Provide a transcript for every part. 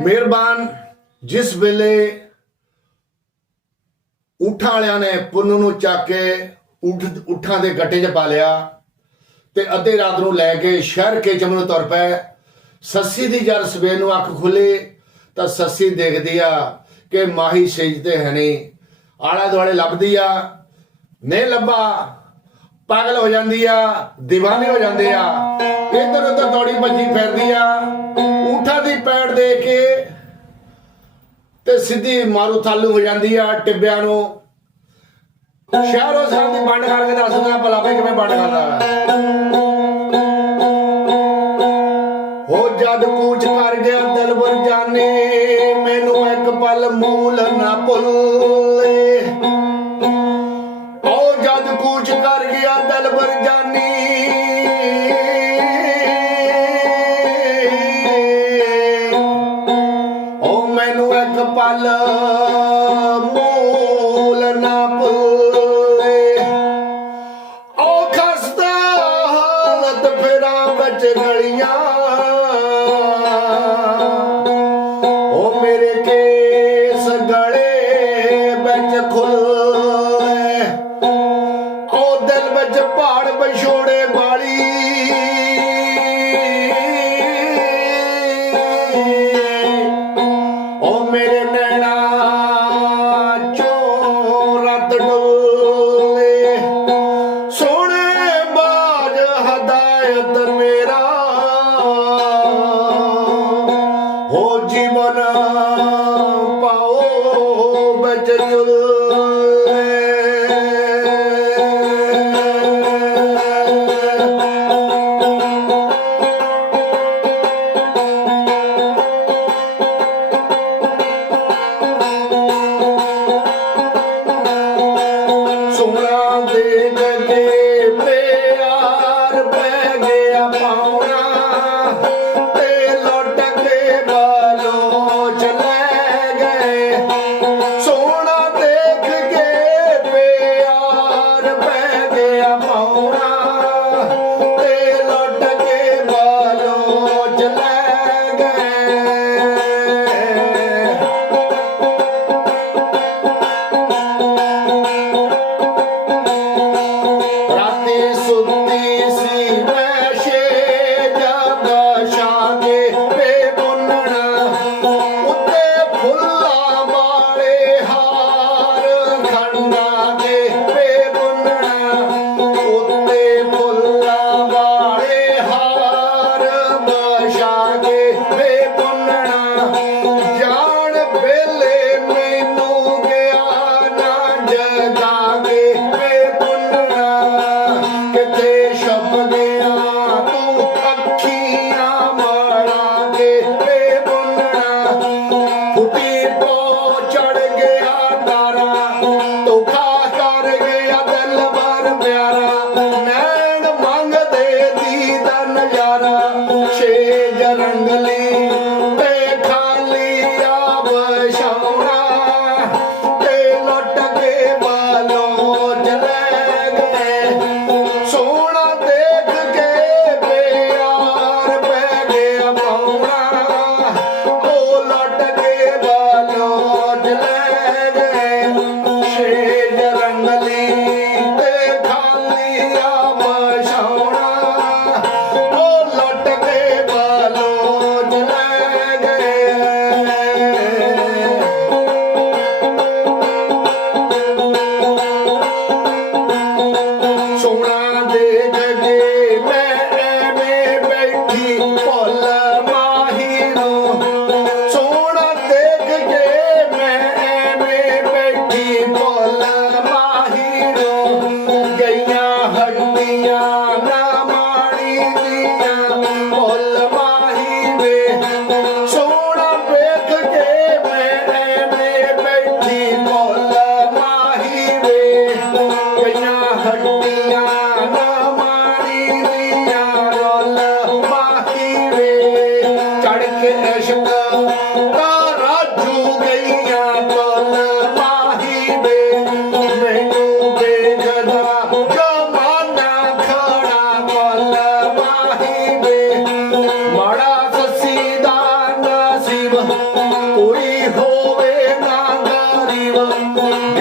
ਮਿਹਰਬਾਨ, ਜਿਸ ਵੇਲੇ ਊਠਾਂ ਵਾਲਿਆਂ ਨੇ ਪੁੰਨ ਨੂੰ ਚੱਕ ਕੇ ਊਠ, ਊਠਾਂ ਦੇ ਗੱਟੇ 'ਚ ਪਾ ਲਿਆ ਤੇ ਅੱਧੇ ਰਾਤ ਨੂੰ ਲੈ ਕੇ ਸ਼ਹਿਰ ਕੇ ਨੂੰ ਤੁਰ ਪਏ। ਸੱਸੀ ਦੀ ਜਦ ਸਵੇਰ ਨੂੰ ਅੱਖ ਖੁੱਲੇ ਤਾਂ ਸੱਸੀ ਦੇਖਦੀ ਆ ਕਿ ਮਾਹੀ ਸੇਜਦੇ ਹੈ ਨਹੀਂ। ਆਲਾ ਦੁਆਲੇ ਲੱਭਦੀ ਆ, ਨਹੀਂ ਲੱਭਾ। ਪਾਗਲ ਹੋ ਜਾਂਦੀ ਆ دیਵਾਨੀ ਹੋ ਜਾਂਦੇ ਆ। ਇੱਧਰ ਉੱਧਰ ਦੌੜੀ ਭੱਜੀ ਫਿਰਦੀ ਆ। ਊਠਾਂ ਦੀ ਪੈੜ ਦੇ ਕੇ ਤੇ ਸਿੱਧੀ ਮਾਰੂ ਥਾਲੂ ਹੋ ਜਾਂਦੀ ਆ ਟਿੱਬਿਆਂ ਨੂੰ। ਸ਼ਹਿਰੋ ਸਾਹਿਬ ਦੀ ਵੰਡ ਕਰਕੇ ਦੱਸਦਾ ਭਲਾ ਵੀ ਕਿਵੇਂ ਵੰਡ ਕਰਦਾ ਹੋ ਜਦ ਕੂਚ ਕਰ ਗਿਆ ਦਲਬਰ ਜਾਨੇ, ਮੈਨੂੰ ਇੱਕ ਪਲ ਮੂਲ ਨਾ ਭੁੱਲ। ਇੱਕ ਮੂਲ ਨਾ ਭੁੱਲੇ ਓ ਖਸਤਾ ਹਾਲਤ ਫਿਰਾਂ ਵਿੱਚ ਗਲੀਆਂ। ਉਹ ਮੇਰੇ ਕੇਸ ਗਲੇ ਵਿੱਚ ਖੁੱਲੇ ਉਹ ਦਿਲ ਵਿੱਚ ਪਹਾੜ ਵਿਛੋੜੇ ਦੀਆਂ ਦਾ ਮਾੜੀ ਦੀਆਂ ਮੁੱਲ ਮਾਹੀ ਵੇ ਸੋਹਣਾ ਵੇਖ ਕੇ ਮੈਂ ਐਵੇਂ ਬੈਠੀ ਮੁੱਲ ਮਾਹੀ ਵੇ ਕਈਆਂ ਹੱਡੀਆਂ ਦਾ ਮਾੜੀ ਦੀਆਂ ਰੋਲ ਮਾਹੀ ਵੇ ਚੜ ਕੇ ਇਸ਼ਕ கோவிந்தா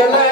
ಜನ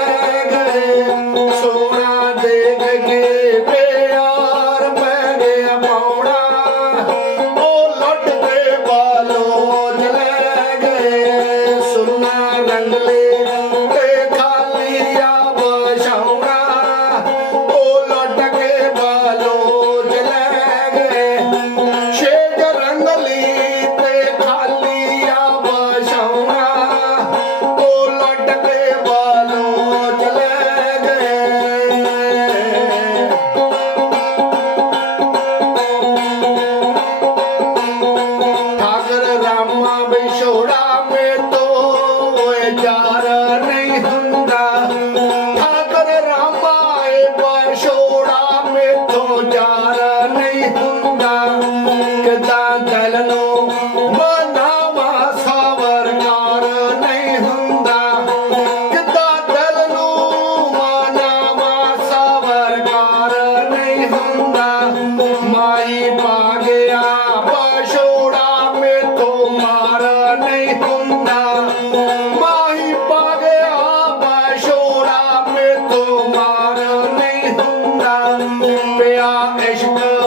చూడా ya eşme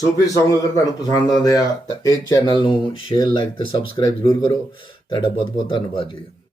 ਸੂਫੀ ਸੌਂਗ ਅਗਰ ਤੁਹਾਨੂੰ ਪਸੰਦ ਆਉਂਦੇ ਆ ਤਾਂ ਇਹ ਚੈਨਲ ਨੂੰ ਸ਼ੇਅਰ ਲਾਈਕ ਤੇ ਸਬਸਕ੍ਰਾਈਬ ਜ਼ਰੂਰ ਕਰੋ। ਤੁਹਾਡਾ ਬਹੁਤ ਬਹੁਤ ਧੰਨਵਾਦ ਜੀ।